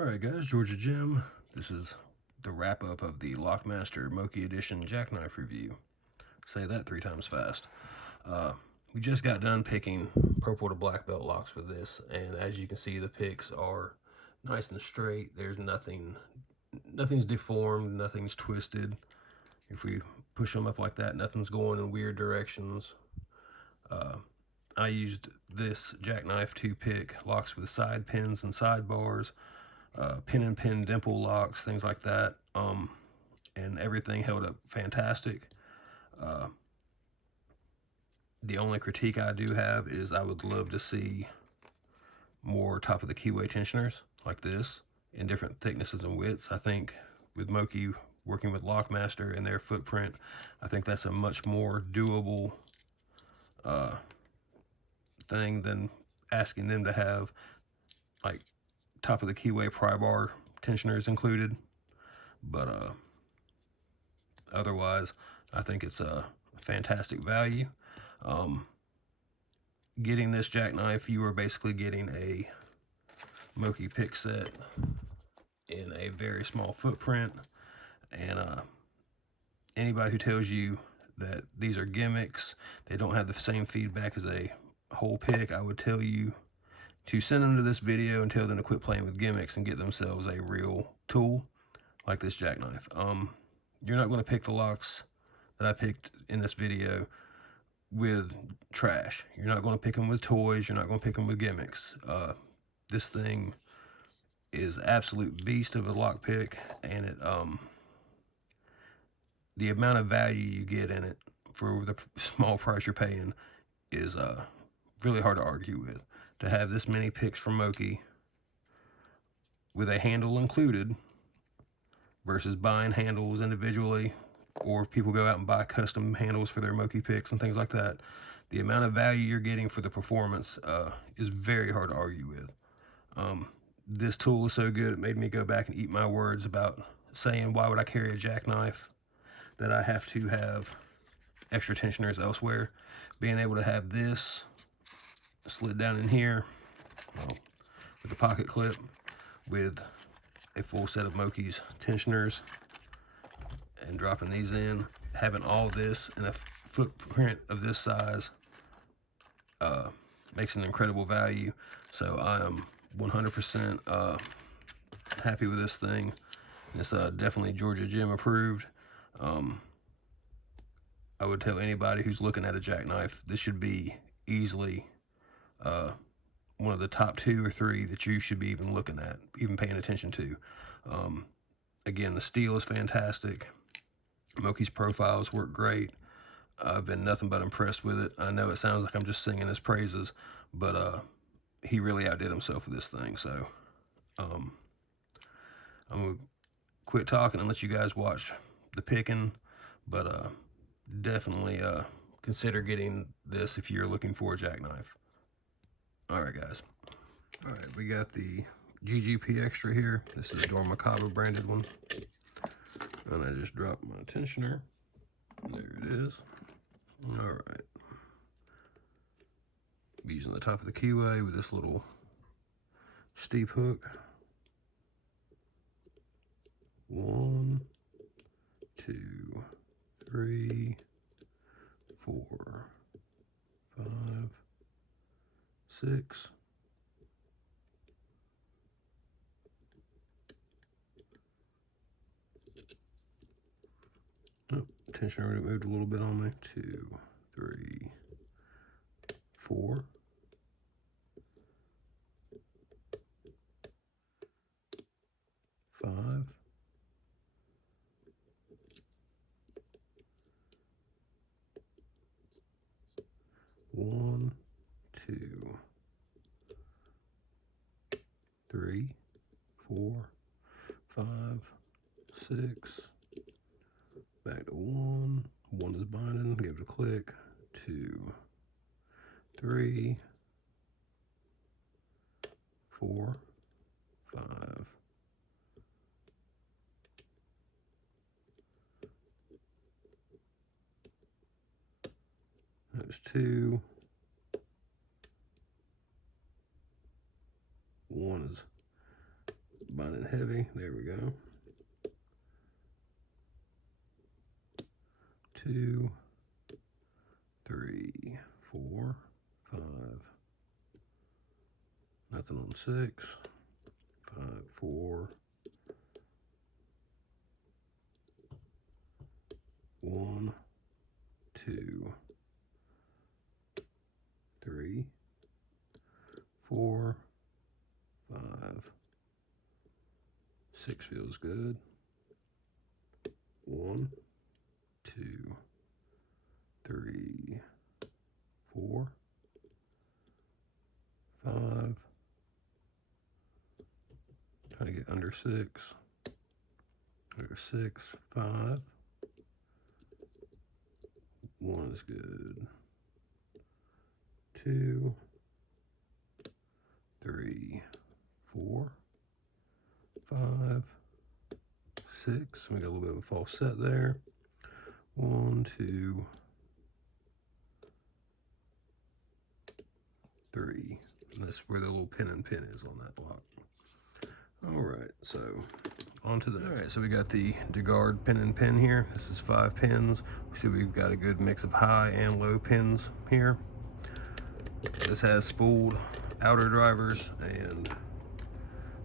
Alright guys, Georgia Jim. This is the wrap up of the LockMaster Moki Edition Jackknife review. Say that 3 times fast. We just got done picking purple to black belt locks with this, and as you can see, the picks are nice and straight. There's nothing's deformed, nothing's twisted. If we push them up like that, nothing's going in weird directions. I used this Jackknife to pick locks with side pins and sidebars, pin and pin dimple locks, things like that, and everything held up fantastic. The only critique I do have is I would love to see more top of the keyway tensioners like this in different thicknesses and widths. I think with Moki working with LockMaster and their footprint, I think that's a much more doable thing than asking them to have like top of the keyway pry bar tensioners included. But otherwise, I think it's a fantastic value. Getting this Jackknife, you are basically getting a Moki pick set in a very small footprint, and anybody who tells you that these are gimmicks, they don't have the same feedback as a whole pick, I would tell you to send them to this video and tell them to quit playing with gimmicks and get themselves a real tool like this Jackknife. You're not going to pick the locks that I picked in this video with trash. You're not going to pick them with toys. You're not going to pick them with gimmicks. This thing is absolute beast of a lock pick, and it the amount of value you get in it for the small price you're paying is really hard to argue with. To have this many picks from Moki with a handle included versus buying handles individually, or people go out and buy custom handles for their Moki picks and things like that, the amount of value you're getting for the performance is very hard to argue with. This tool is so good, it made me go back and eat my words about saying, why would I carry a Jackknife that I have to have extra tensioners elsewhere? Being able to have this slid down in here, with a pocket clip, with a full set of Moki's tensioners, and dropping these in, having all this in a footprint of this size, makes an incredible value. So I am 100% happy with this thing. It's definitely Georgia Jim approved. I would tell anybody who's looking at a Jackknife, this should be easily one of the top 2 or 3 that you should be even looking at, even paying attention to. Again, the steel is fantastic. Moki's profiles work great. I've been nothing but impressed with it. I know it sounds like I'm just singing his praises, but he really outdid himself with this thing. So I'm gonna quit talking and let you guys watch the picking, but definitely consider getting this if you're looking for a Jackknife. All right, guys. All right, we got the GGP Extra here. This is a Dorma branded one. And I just dropped my tensioner. There it is. All right. I'm using the top of the keyway with this little steep hook. 1, 2, 3, 4, 5, 6. Oh, tension already moved a little bit on me. 2, 3, 4. 5. 1, 2, 3, 4, 5, 6. Back to 1. 1 is binding. Give it a click. 2, 3, 4, 5. There's 2. 1 is binding heavy. There we go. 2, 3, 4, 5. Nothing on 6. 5, 4. 1, 2, 3, 4, 5. 6 feels good. 1, 2, 3, 4, 5. Trying to get under 6. Under 6, 5. 1 is good. 2, 3, 4, 5, 6. We got a little bit of a false set there. 1, 2, 3. And that's where the little pin and pin is on that lock. All right, so on to the next. All right, so we got the Degard pin and pin here. This is 5 pins. We see we've got a good mix of high and low pins here. This has spooled outer drivers and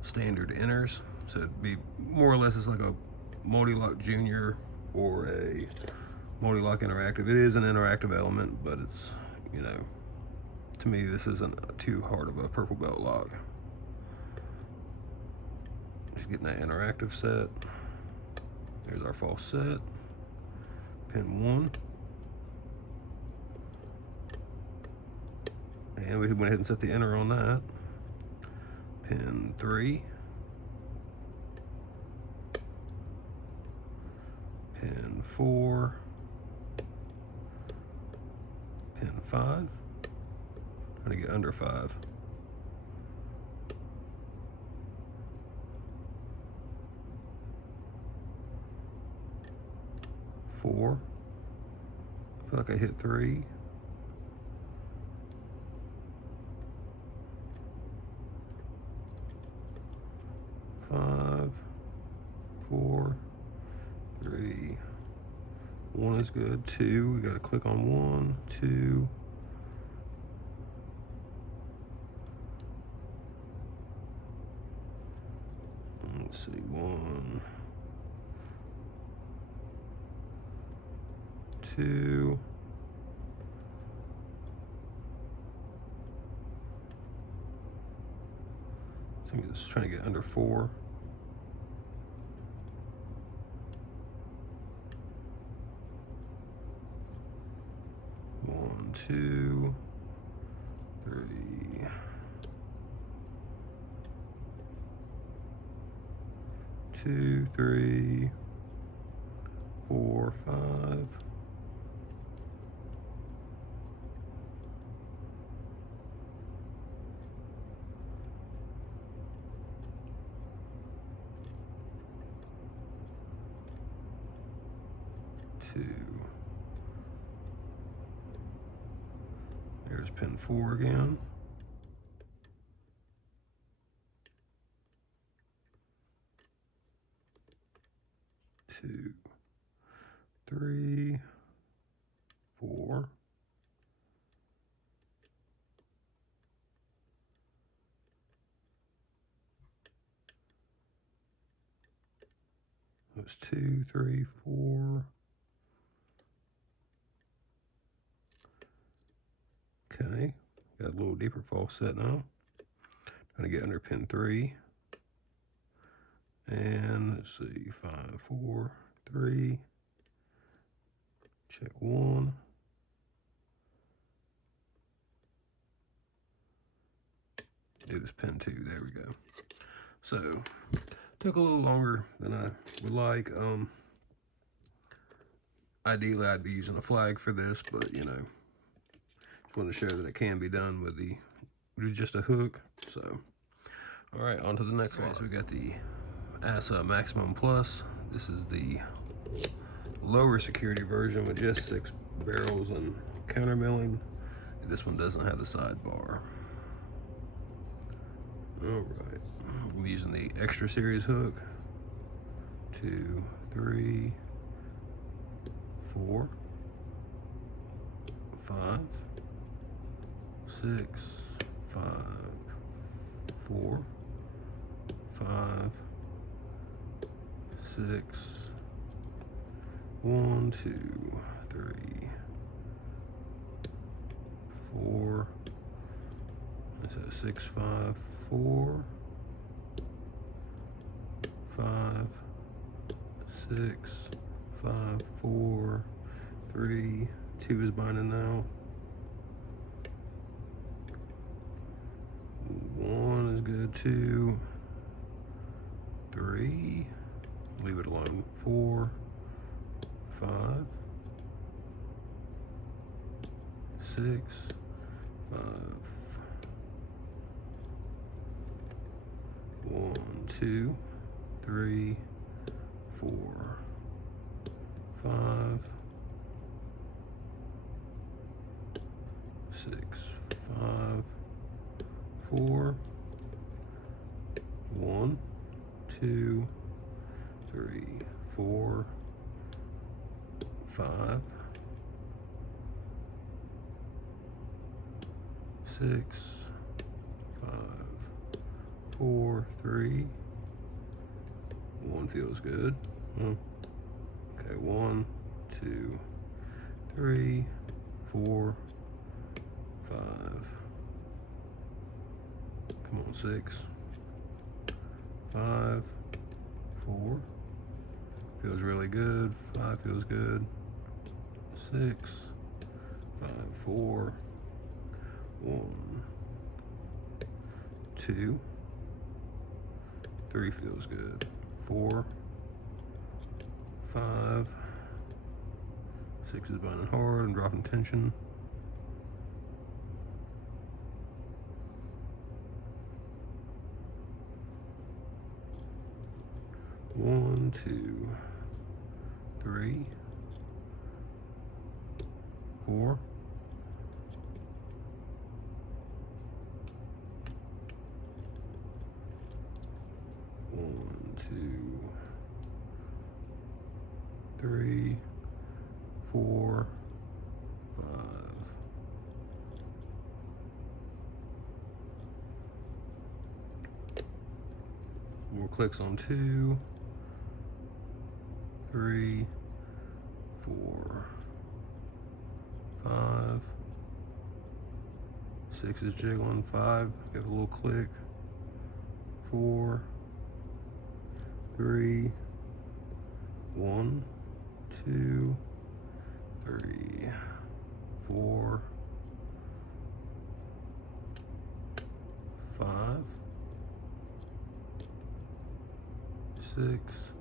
standard inners. So it'd be more or less it's like a multi-lock junior or a multi-lock interactive. It is an interactive element, but it's, you know, to me this isn't too hard of a purple belt lock. Just getting that interactive set. There's our false set. Pin 1. And we went ahead and set the inner on that. Pin 3. Pin 4. Pin 5. Trying to get under 5. 4. I feel like I hit 3. 5, 4, 3. 1 is good. 2. We got to click on 1, 2. Let's see, 1, 2. So I'm just trying to get under 4. 1, 2, 3. 2, 3, 4, 5. 2. There's pin 4 again. 2, 3, 4. That's 2, 3, 4. Okay, got a little deeper false set now. Trying to get under pin 3. And let's see, 5, 4, 3. Check 1. It was pin 2, there we go. So, took a little longer than I would like. Ideally, I'd be using a flag for this, but you know, just want to show that it can be done with just a hook. So, all right, on to the next one. So we got the ASA Maximum Plus. This is the lower security version with just 6 barrels and counter milling. This one doesn't have the sidebar. All right, I'm using the Extra Series hook. 2, 3, 4, 5, 6, 5, 4, 5, 6, 1, 2, 3, 4. Is that 6, 5, 4, 5, 6, 5, 4, 3, 2 is binding now. 1 is good, 2, 3, leave it alone, 4, 5, 6, 5, 1, 2, 3, 4, 5, 6, 5, 4, 1, 2, 3, 4, 5, 6, 5, 4, 3. 1 feels good. Okay, 1, 2, 3, 4, 5. Come on, 6, 5, 4. Feels really good. 5 feels good. 6, 5, 4, 1, 2, 3 feels good. 4, 5, 6 is binding hard and dropping tension. 1, 2, 3, 4, 1, 2, 3, 4, 5. More clicks on 2, 3, 4, 5. 6 is jiggling. 5, give it a little click. 4, 3, 1, 2, 3, 4, 5, 6,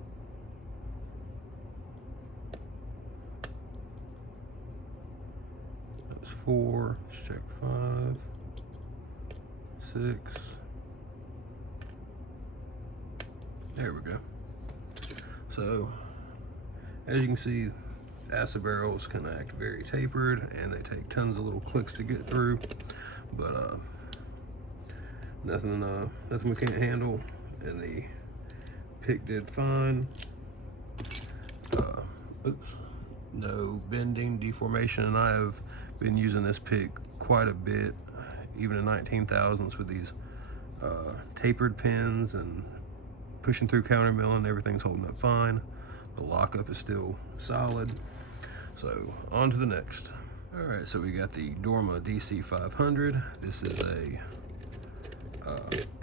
4, let's check 5, 6. There we go. So, as you can see, ASA barrels can act very tapered and they take tons of little clicks to get through, but nothing we can't handle, and the pick did fine. Oops, no bending, deformation, and I have been using this pick quite a bit, even in 19,000s with these tapered pins, and pushing through counter milling, everything's holding up fine. The lockup is still solid. So on to the next. All right, so we got the Dorma DC500. This is a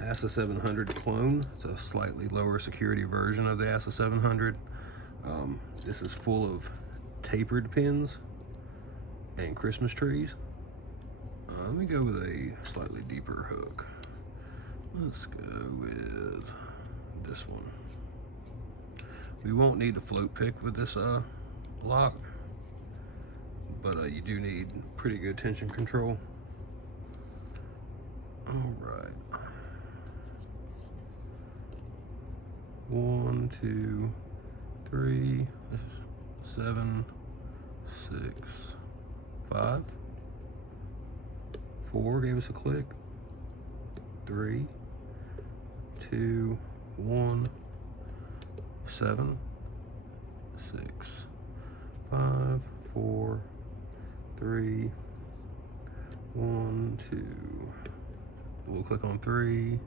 ASA 700 clone. It's a slightly lower security version of the ASA 700. This is full of tapered pins and Christmas trees. Let me go with a slightly deeper hook. Let's go with this one. We won't need a float pick with this lock, but you do need pretty good tension control. All right. 1, 2, 3, 7, 6, 5, 4 gave us a click. 3, 2, 1, 7, 6, 5, 4, 3, 1, 2. We'll click on 3,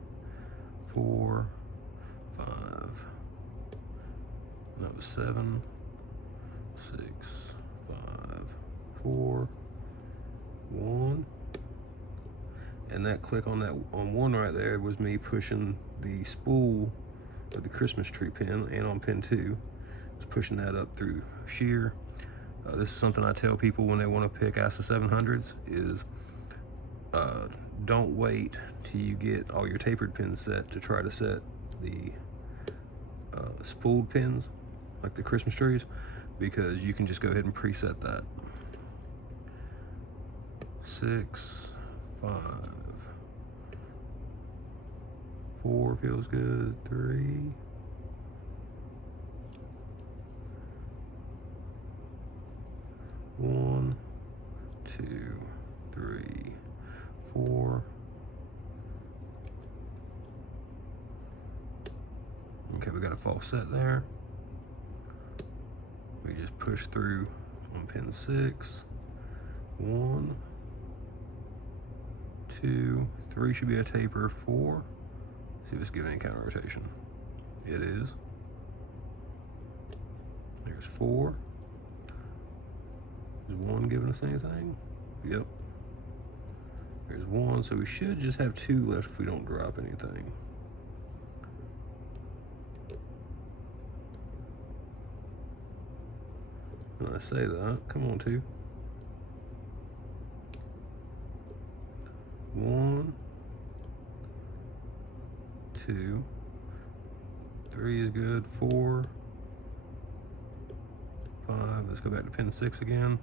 4, 5. That was 7, 6, 5, 4, 1. And that click on that on 1 right there was me pushing the spool of the Christmas tree pin, and on pin 2, it's pushing that up through shear. This is something I tell people when they want to pick ASA 700s is don't wait till you get all your tapered pins set to try to set the spooled pins like the Christmas trees, because you can just go ahead and preset that. 6, 5, 4 feels good, 3, 1, 2, 3, 4. Okay, we got a false set there. We just push through on pin 6. 1, 2, 3 should be a taper. 4. See if it's giving any kind of rotation. It is. There's 4. Is 1 giving us anything? Yep. There's 1, so we should just have 2 left if we don't drop anything. When I say that, come on, 2. 1, 2, 3 is good. 4, 5. Let's go back to pin 6 again.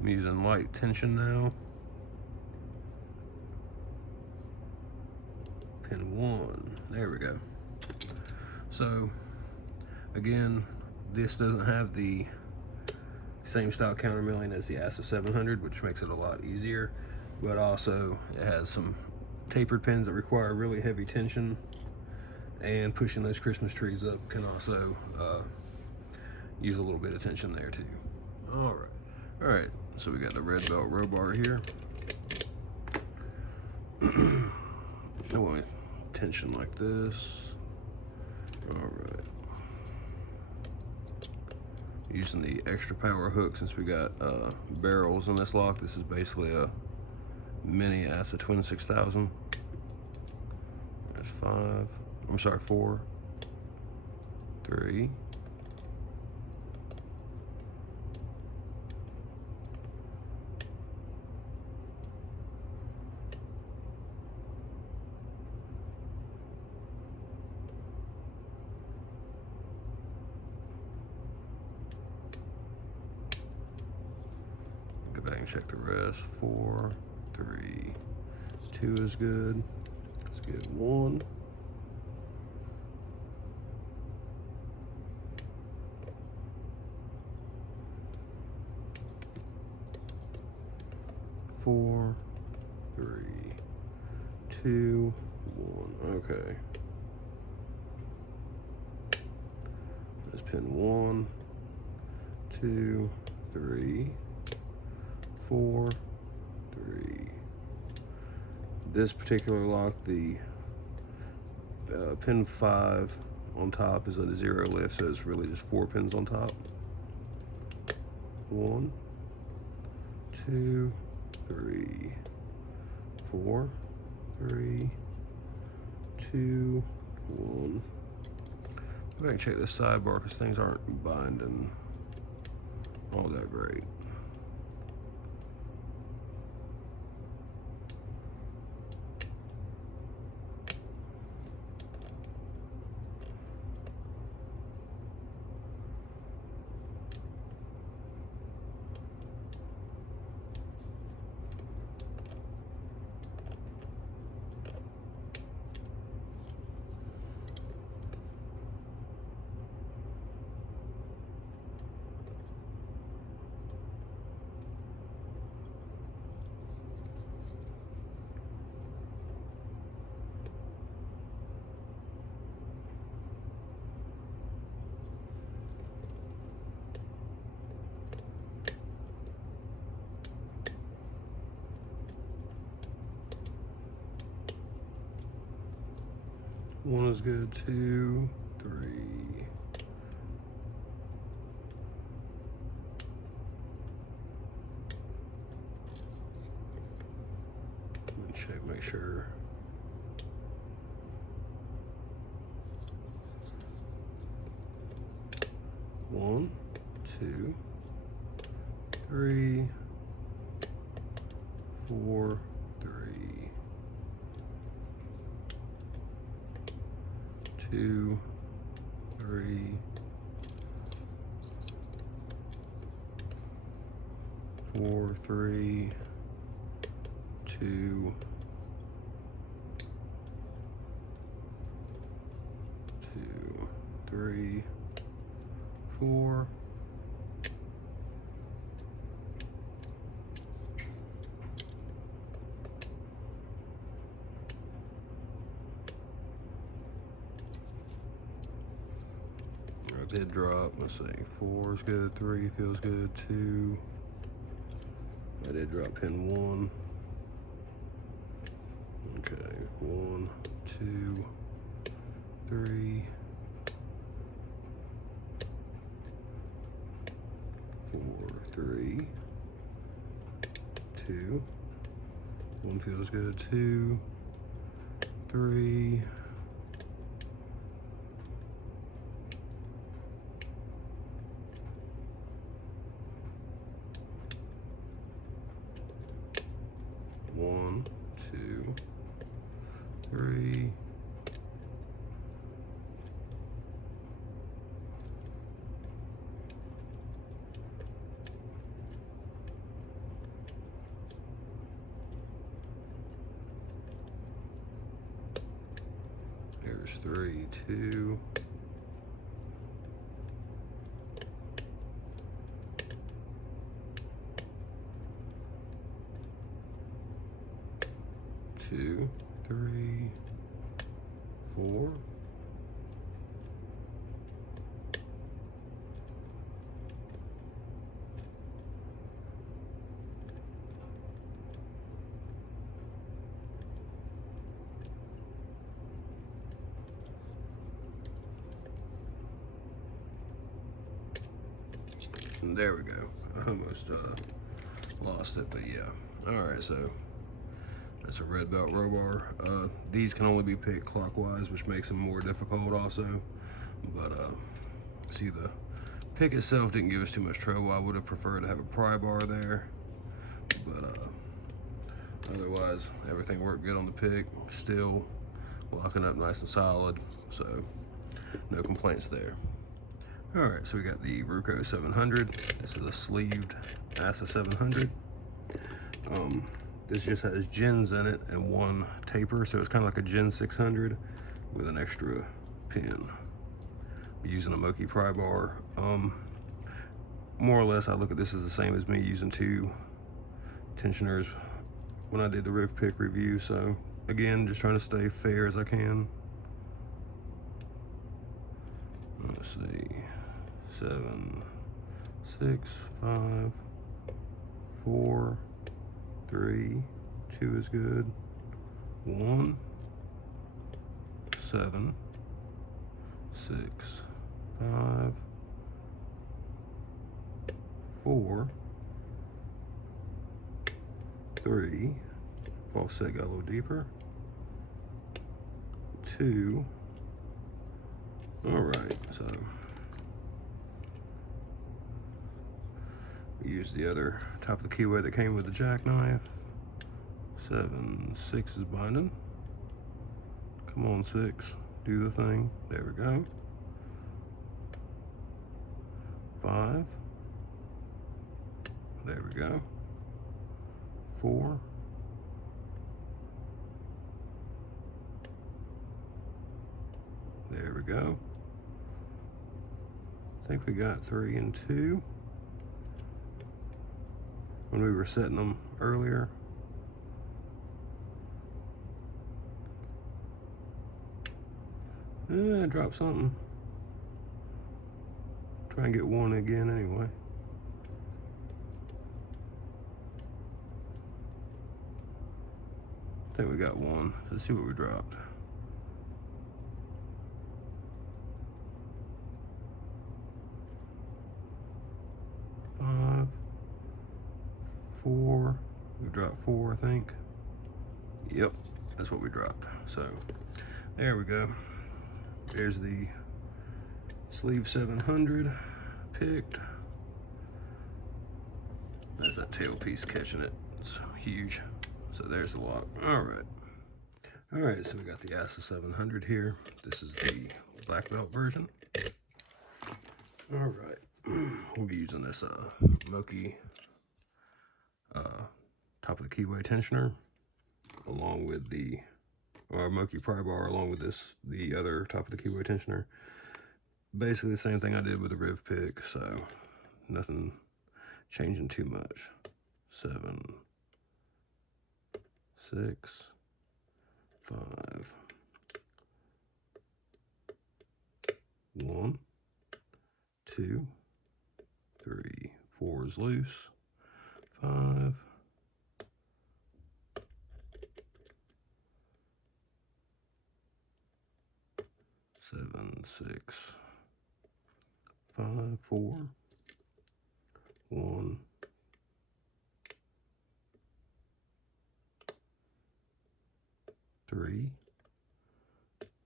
I'm using light tension now. Pin 1. There we go. So again, this doesn't have the same style counter milling as the ASA 700, which makes it a lot easier, but also it has some tapered pins that require really heavy tension, and pushing those Christmas trees up can also use a little bit of tension there too. All right, so we got the red belt row bar here. I want tension like this. All right. Using the extra power hook, since we got barrels in this lock. This is basically a mini ASA Twin 6000. There's 5. I'm sorry, 4, 3, 'Go back and check the rest. 4, 3, 2 is good. Let's get 1. 4, 3, 2, 1. Okay. Let's pin 1, 2, 3, 4, 3. This particular lock, the pin 5 on top is a 0 lift, so it's really just 4 pins on top. 1, 2, 3, 4, 3, 2, 1. I'm going to check this sidebar because things aren't binding all that great. 1 is good, 2, 3. Let me check, make sure. One, 2, 3, 4, 3, 2, 3, 4, 3, 2, 2, 3, 4. I did drop, let's see, 4 is good, 3 feels good, 2. I did drop pin 1. Okay, 1, 2, 3, 4, 3, 2. 1 feels good, 2, 3. 1, 2, 3. Here's 3, 2. 2, 3, 4. And there we go. I almost lost it, but yeah. All right, so that's a red belt row bar. These can only be picked clockwise, which makes them more difficult also. But see, the pick itself didn't give us too much trouble. I would have preferred to have a pry bar there, but otherwise everything worked good on the pick. Still locking up nice and solid, so no complaints there. All right, so we got the Ruko 700. This is a sleeved ASA 700. This just has gins in it and 1 taper, so it's kind of like a Gen 600 with an extra pin. I'm using a Moki pry bar. More or less, I look at this as the same as me using 2 tensioners when I did the roof pick review. So again, just trying to stay fair as I can. Let's see, 7, 6, 5, 4, 3, 2 is good, 1, 7, 6, 5, 4, 3, offset got a little deeper, 2. All right, so we use the other top of the keyway that came with the Jackknife. 7, 6 is binding. Come on, 6, do the thing. There we go. 5. There we go. 4. There we go. I think we got 3 and 2 when we were setting them earlier. I dropped something. Try and get 1 again anyway. I think we got 1. Let's see what we dropped. 4. We dropped 4, I think. Yep, that's what we dropped. So there we go. There's the sleeve 700 picked. There's that tail piece catching it. It's huge. So there's the lock. All right, so we got the ASA 700 here. This is the black belt version. All right, we'll be using this Moki top of the keyway tensioner, along with the Moki pry bar, along with the other top of the keyway tensioner. Basically the same thing I did with the riv pick, so nothing changing too much. 7, 6, 5, 1, 2, 3, 4 is loose, 5, 7, 6, 5, 4, 1, 3,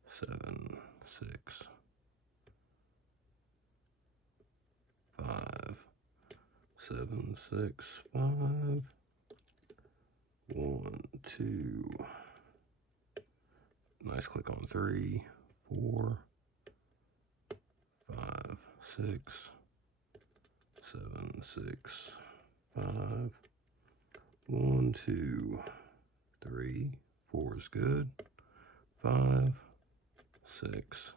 7, 6, 5, 7, 6, 5, 1, 2. Nice click on 3, 4, 5, 6, 7, 6, 5, 1, 2, 3, 4 is good, 5, 6,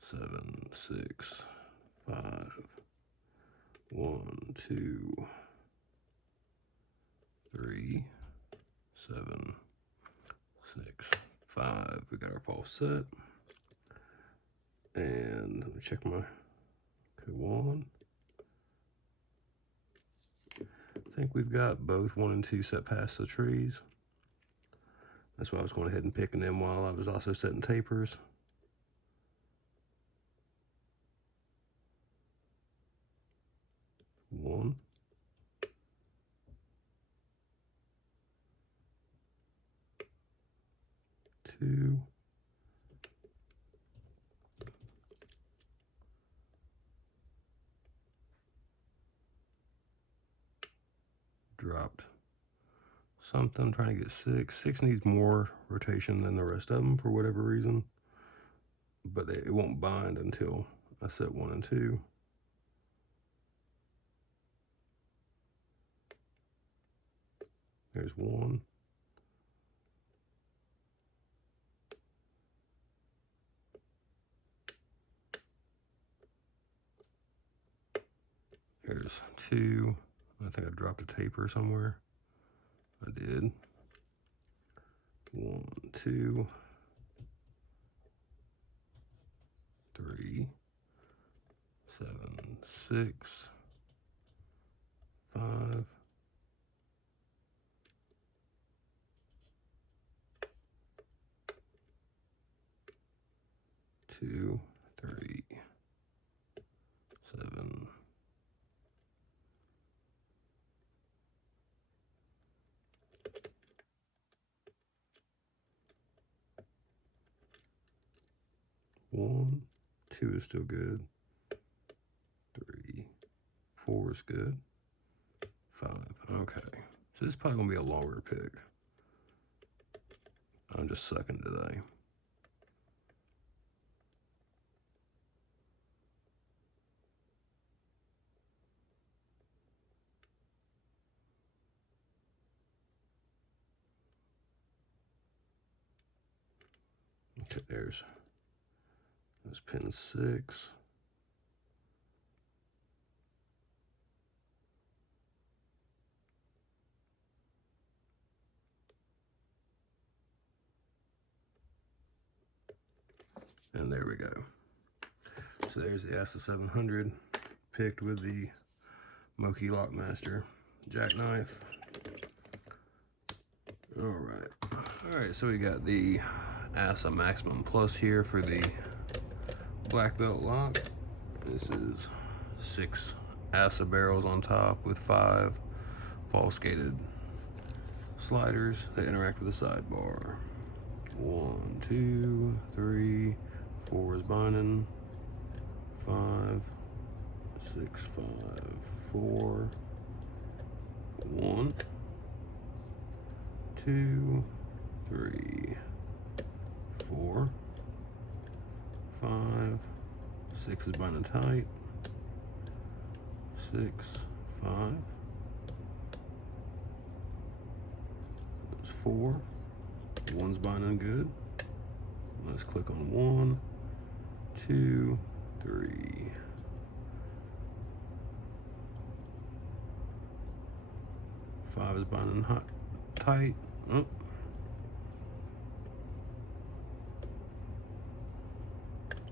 7, 6, 5, 1, 2, 3, 7, 6, 5. We got our false set. And let me check my one. I think we've got both 1 and 2 set past the trees. That's why I was going ahead and picking them while I was also setting tapers. One. Two. Dropped something, trying to get 6. 6 needs more rotation than the rest of them for whatever reason, but it won't bind until I set 1 and 2. There's 1. There's 2. I think I dropped a taper somewhere. I did. 1, 2, 3, 7, 6, 5, 2, 3, 7, 1, 2 is still good. 3, 4 is good. 5. Okay. So this is probably going to be a longer pick. I'm just sucking today. Okay, there's pin 6. And there we go. So there's the ASA 700 picked with the Moki LockMaster Jackknife. Alright, so we got the ASA Maximum Plus here for the black belt lock. This is 6 ASA barrels on top with 5 ball skated sliders that interact with the sidebar. 1, 2, 3, 4 is binding. 5, 6, 5, 4. 1, 2, 3, 4, 5, 6 is binding tight. 6, 5. That's 4. 1's binding good. Let's click on 1, 2, 3. 5 is binding hot, tight. Oh.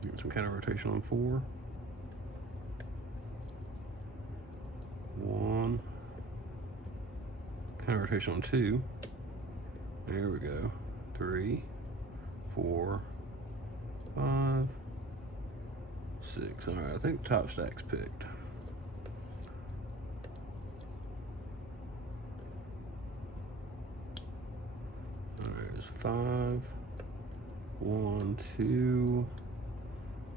Get some counter rotation on 4. 1. Counter rotation on 2. There we go. 3, 4, 5, 6. All right, I think the top stack's picked. All right, there's 5. 1, 2,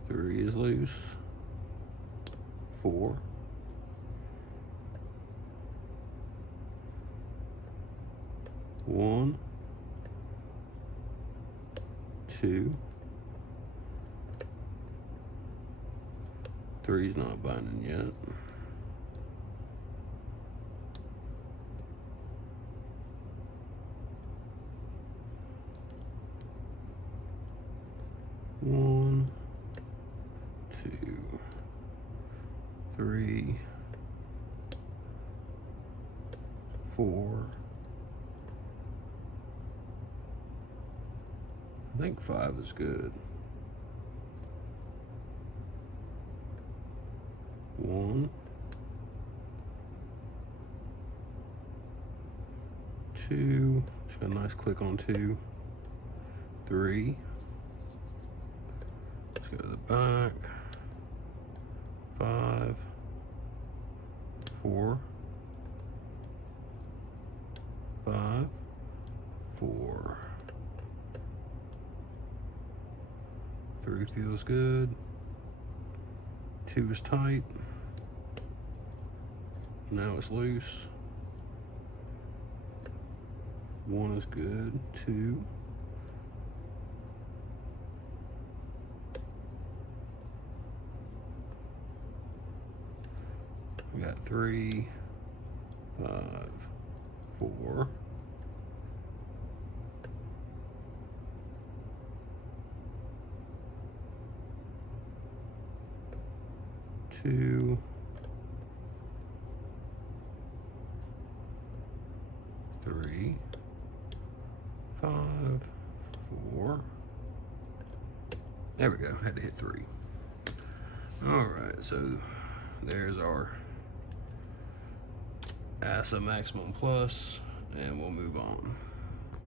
3 is loose. 4. 1, 2, 3's not binding yet. 1, 2, 3, 4. I think 5 is good. 1, 2. Just got a nice click on 2. 3. Let's go to the back. 5, 4, 5, 4. 3 feels good. 2 is tight. Now it's loose. 1 is good. 2. We got 3, 5, 4. 2, 3, 5, 4. There we go. Had to hit 3. All right, so there's our ASA Maximum Plus, and we'll move on.